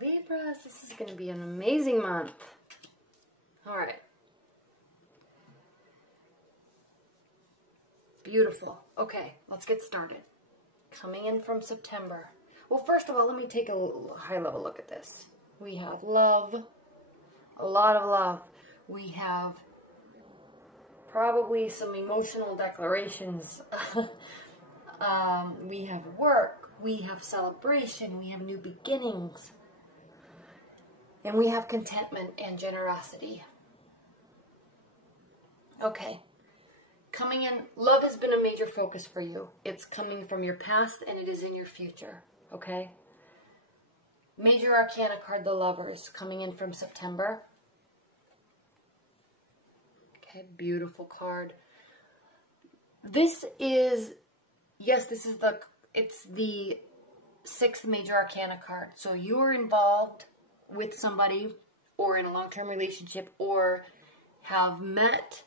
Libras, this is going to be an amazing month. All right. Beautiful. Okay, let's get started. Coming in from September. Well, first of all, let me take a high-level look at this. We have love, a lot of love. We have probably some emotional declarations. We have work, we have celebration, we have new beginnings, and we have contentment and generosity. Okay, coming in, love has been a major focus for you. It's coming from your past and it is in your future, okay? Major Arcana card, the Lovers, coming in from September. Okay, beautiful card. This is, yes, this is it's the 6th Major Arcana card. So you're involved with somebody or in a long-term relationship or have met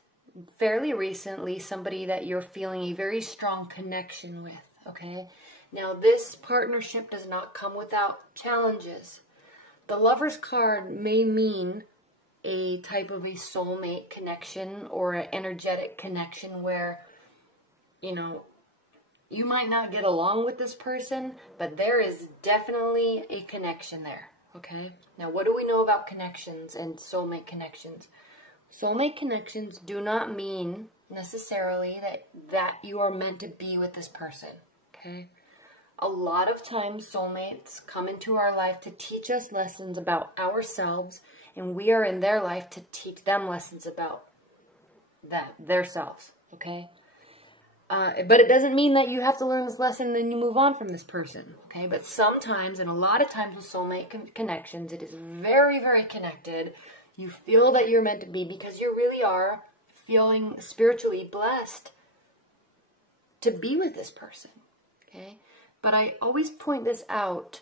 fairly recently somebody that you're feeling a very strong connection with, okay? Now, this partnership does not come without challenges. The Lover's card may mean a type of a soulmate connection or an energetic connection where, you know, you might not get along with this person, but there is definitely a connection there, okay? Now, what do we know about connections and soulmate connections? Soulmate connections do not mean necessarily that you are meant to be with this person, okay? A lot of times, soulmates come into our life to teach us lessons about ourselves, and we are in their life to teach them lessons about themselves, okay? But it doesn't mean that you have to learn this lesson and then you move on from this person, okay? But sometimes, and a lot of times with soulmate connections, it is very, very connected. You feel that you're meant to be because you really are feeling spiritually blessed to be with this person, okay? But I always point this out.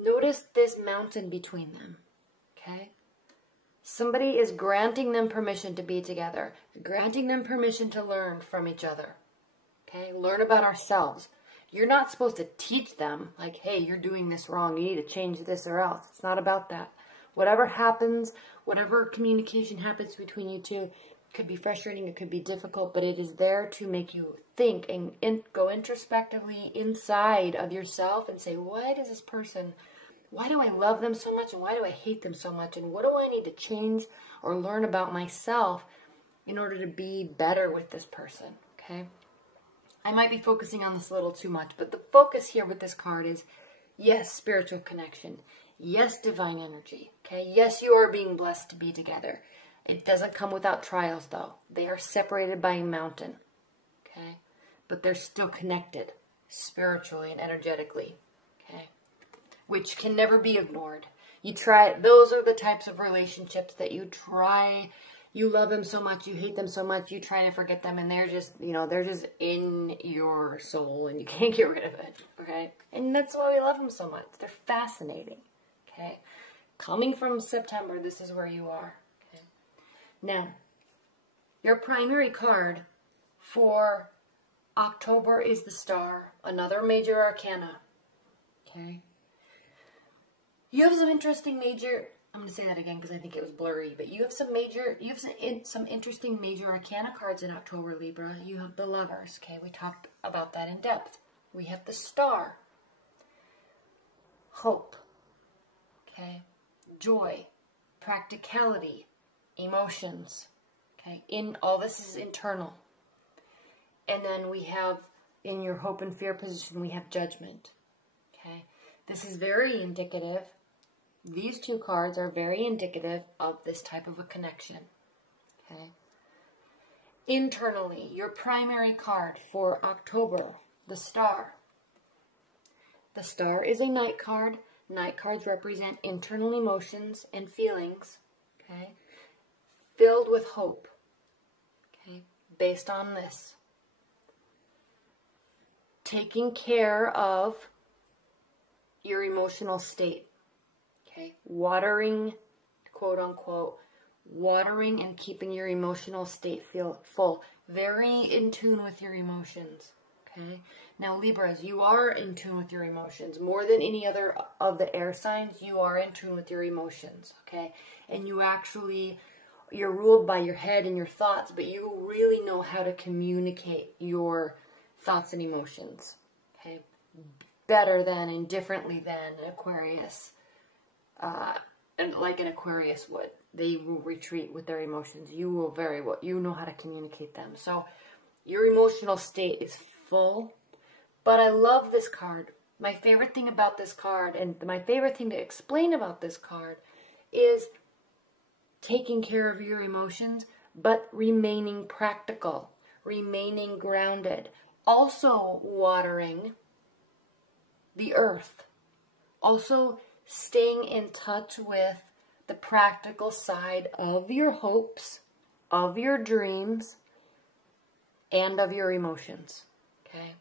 Notice this mountain between them, okay? Somebody is granting them permission to be together, granting them permission to learn from each other, okay? Learn about ourselves. You're not supposed to teach them, like, hey, you're doing this wrong. You need to change this or else. It's not about that. Whatever happens, whatever communication happens between you two, it could be frustrating, it could be difficult, but it is there to make you think and go introspectively inside of yourself and say, why does this person, why do I love them so much and why do I hate them so much and what do I need to change or learn about myself in order to be better with this person, okay? I might be focusing on this a little too much, but the focus here with this card is, yes, spiritual connection. Yes, divine energy, okay? Yes, you are being blessed to be together. It doesn't come without trials, though. They are separated by a mountain, okay? But they're still connected spiritually and energetically, okay? Which can never be ignored. You try, those are the types of relationships that you try, you love them so much, you hate them so much, you try to forget them, and they're just, you know, they're just in your soul, and you can't get rid of it, okay? And that's why we love them so much. They're fascinating. Okay, coming from September, this is where you are. Okay, now your primary card for October is the Star, another major arcana. Okay, you have some interesting major. I'm going to say that again because I think it was blurry, but you have some interesting major arcana cards in October, Libra. You have the Lovers. Okay, we talked about that in depth. We have the Star, hope. Okay, joy, practicality, emotions, okay, all this is internal. And then we have, in your hope and fear position, we have judgment, okay. This is very indicative, these two cards are very indicative of this type of a connection, okay. Internally, your primary card for October, the Star. The Star is a night card. Night cards represent internal emotions and feelings, okay, filled with hope, okay, based on this. Taking care of your emotional state, okay, watering, quote unquote, watering and keeping your emotional state full, very in tune with your emotions, Okay. Now, Libras, you are in tune with your emotions. More than any other of the air signs, you are in tune with your emotions. Okay. And you actually, you're ruled by your head and your thoughts, but you really know how to communicate your thoughts and emotions. Okay. Better than and differently than an Aquarius, and like an Aquarius would. They will retreat with their emotions. You will very well, you know how to communicate them. So your emotional state is full. But I love this card. My favorite thing about this card, and my favorite thing to explain about this card, is taking care of your emotions, but remaining practical, remaining grounded. Also watering the earth. Also staying in touch with the practical side of your hopes, of your dreams, and of your emotions. Okay?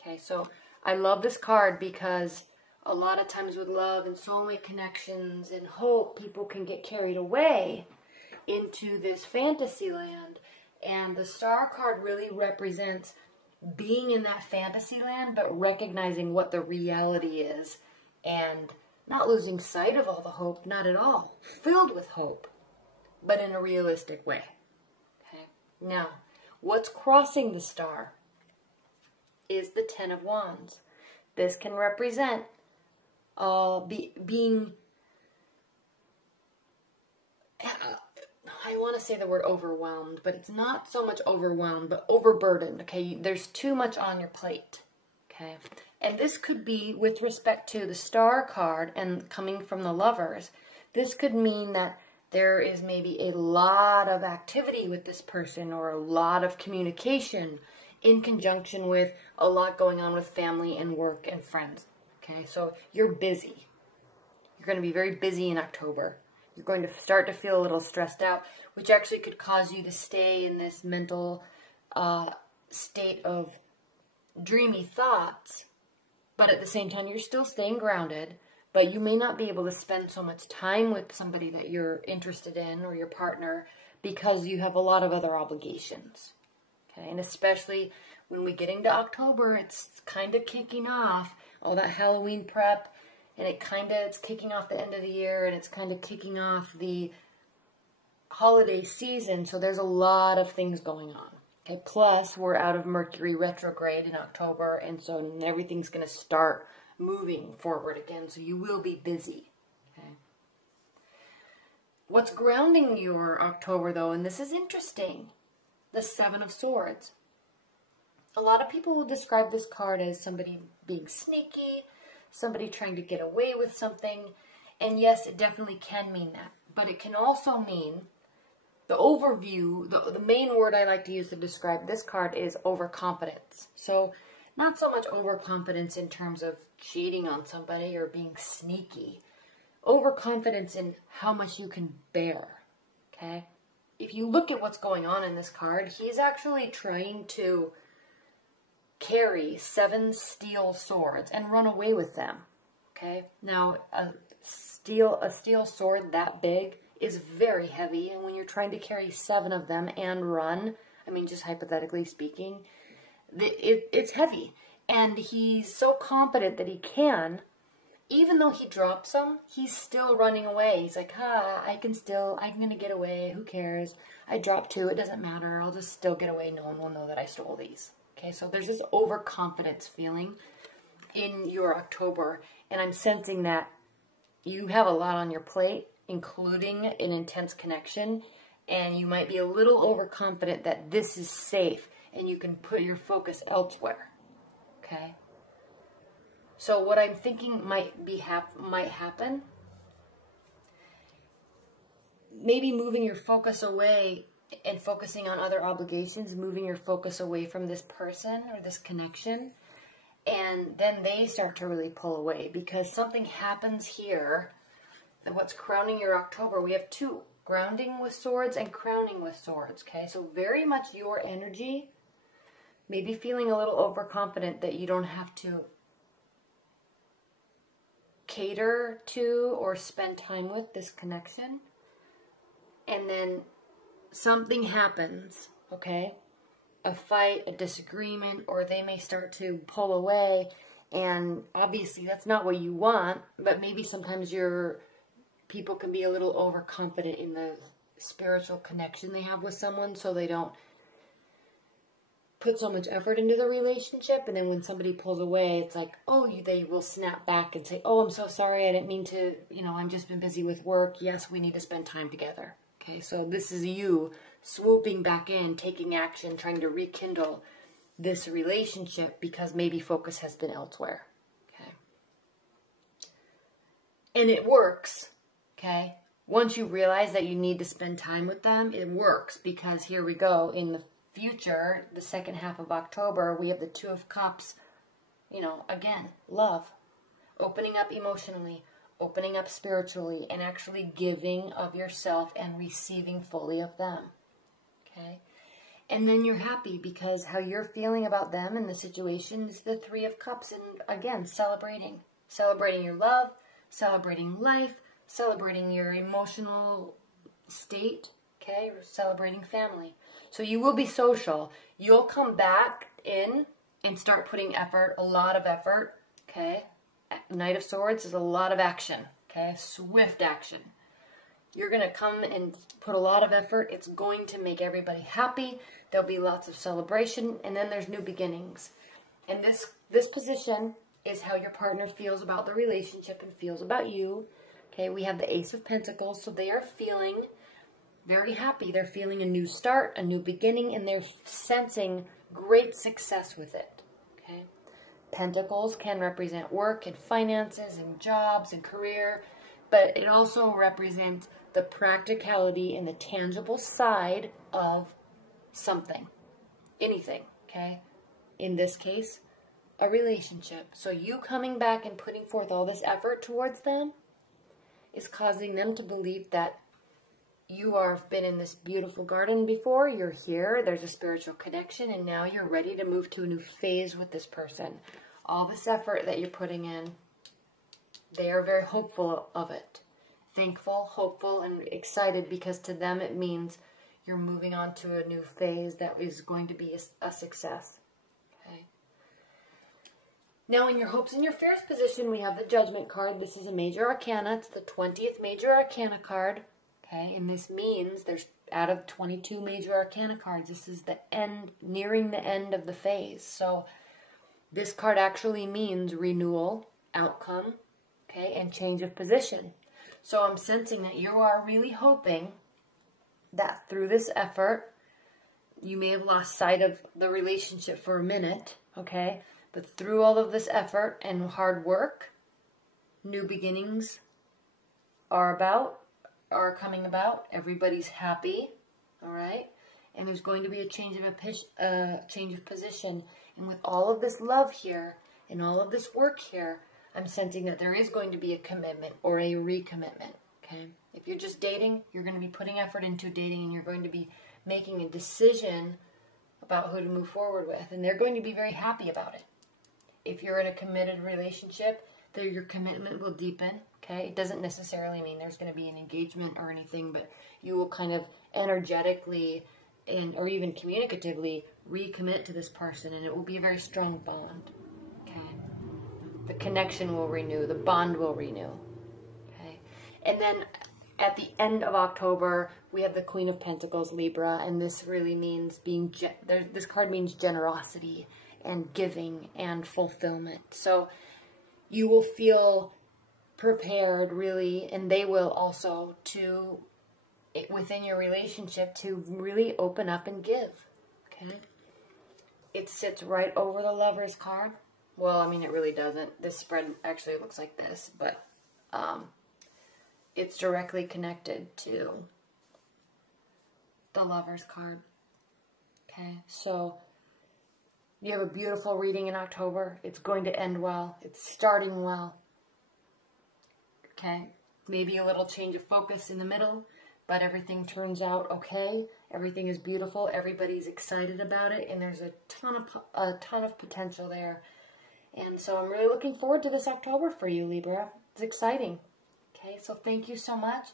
Okay, so I love this card because a lot of times with love and soulmate connections and hope, people can get carried away into this fantasy land. And the Star card really represents being in that fantasy land, but recognizing what the reality is and not losing sight of all the hope, not at all. Filled with hope, but in a realistic way. Okay. Now, what's crossing the Star is the Ten of Wands. This can represent being, I want to say the word overwhelmed, but it's not so much overwhelmed, but overburdened. Okay, there's too much on your plate. Okay, and this could be with respect to the Star card and coming from the Lovers. This could mean that there is maybe a lot of activity with this person or a lot of communication in conjunction with a lot going on with family and work and friends. Okay, so you're busy. You're going to be very busy in October. You're going to start to feel a little stressed out, which actually could cause you to stay in this mental state of dreamy thoughts. But at the same time, you're still staying grounded, but you may not be able to spend so much time with somebody that you're interested in or your partner because you have a lot of other obligations. Okay, and especially when we get into October, it's kind of kicking off all that Halloween prep, and it's kicking off the end of the year, and it's kind of kicking off the holiday season, so there's a lot of things going on. Okay, plus we're out of Mercury retrograde in October, and so everything's going to start moving forward again, so you will be busy. Okay. What's grounding your October, though, and this is interesting, the Seven of Swords. A lot of people will describe this card as somebody being sneaky, somebody trying to get away with something. And yes, it definitely can mean that. But it can also mean, the overview, the main word I like to use to describe this card is overconfidence. So not so much overconfidence in terms of cheating on somebody or being sneaky. Overconfidence in how much you can bear. Okay? If you look at what's going on in this card, he's actually trying to carry 7 steel swords and run away with them. Okay? Now, a steel sword that big is very heavy, and when you're trying to carry 7 of them and run, I mean, just hypothetically speaking, it's heavy. And he's so confident that he can, even though he drops them, he's still running away. He's like, I'm going to get away. Who cares? I dropped 2. It doesn't matter. I'll just still get away. No one will know that I stole these. Okay, so there's this overconfidence feeling in your October, and I'm sensing that you have a lot on your plate, including an intense connection, and you might be a little overconfident that this is safe, and you can put your focus elsewhere. Okay? So what I'm thinking might happen, maybe moving your focus away and focusing on other obligations, moving your focus away from this person or this connection, and then they start to really pull away because something happens here. And what's crowning your October, we have 2, grounding with swords and crowning with swords, okay? So very much your energy, maybe feeling a little overconfident that you don't have to cater to or spend time with this connection. And then something happens, okay? a fight, a disagreement, or they may start to pull away. And obviously that's not what you want, but maybe sometimes people can be a little overconfident in the spiritual connection they have with someone, so they don't put so much effort into the relationship. And then when somebody pulls away, it's like, oh, they will snap back and say, oh, I'm so sorry, I didn't mean to, I've just been busy with work. Yes, we need to spend time together. Okay, so this is you swooping back in, taking action, trying to rekindle this relationship because maybe focus has been elsewhere. Okay, and it works. Okay, once you realize that you need to spend time with them, it works, because here we go, in the future, the second half of October, we have the Two of Cups. Again, love, opening up emotionally, opening up spiritually, and actually giving of yourself and receiving fully of them. Okay, and then you're happy because how you're feeling about them and the situation is the Three of Cups. And again, celebrating your love, celebrating life, celebrating your emotional state, okay, or celebrating family. So you will be social. You'll come back in and start putting effort, a lot of effort, okay. Knight of Swords is a lot of action, okay, swift action. You're going to come and put a lot of effort. It's going to make everybody happy. There'll be lots of celebration, and then there's new beginnings. And this position is how your partner feels about the relationship and feels about you. Okay, we have the Ace of Pentacles, so they are feeling very happy. They're feeling a new start, a new beginning, and they're sensing great success with it. Okay, Pentacles can represent work and finances and jobs and career, but it also represents the practicality and the tangible side of something, anything, okay? In this case, a relationship. So you coming back and putting forth all this effort towards them is causing them to believe that you have been in this beautiful garden before, you're here, there's a spiritual connection, and now you're ready to move to a new phase with this person. All this effort that you're putting in, they are very hopeful of it. Thankful, hopeful, and excited, because to them it means you're moving on to a new phase that is going to be a success. Okay. Now in your hopes and your fears position, we have the Judgment card. This is a major arcana. It's the 20th major arcana card. Okay, and this means there's, out of 22 major arcana cards, this is the end, nearing the end of the phase. So this card actually means renewal, outcome, okay, and change of position. So I'm sensing that you are really hoping that through this effort, you may have lost sight of the relationship for a minute, okay, but through all of this effort and hard work, new beginnings are coming about. Everybody's happy, all right, and there's going to be a change of position. And with all of this love here and all of this work here, I'm sensing that there is going to be a commitment or a recommitment, okay? If you're just dating, you're going to be putting effort into dating, and you're going to be making a decision about who to move forward with, and they're going to be very happy about it. If you're in a committed relationship, your commitment will deepen, okay? It doesn't necessarily mean there's going to be an engagement or anything, but you will kind of energetically or even communicatively recommit to this person, and it will be a very strong bond, okay? The connection will renew, the bond will renew, okay? And then at the end of October, we have the Queen of Pentacles, Libra, and this really means this card means generosity and giving and fulfillment. So you will feel prepared, really, and they will also, within your relationship, to really open up and give, okay? It sits right over the Lover's card. Well, I mean, it really doesn't. This spread actually looks like this, but it's directly connected to the Lover's card, okay? So you have a beautiful reading in October. It's going to end well. It's starting well. Okay? Maybe a little change of focus in the middle, but everything turns out okay. Everything is beautiful. Everybody's excited about it, and there's a ton of potential there. And so I'm really looking forward to this October for you, Libra. It's exciting. Okay? So thank you so much.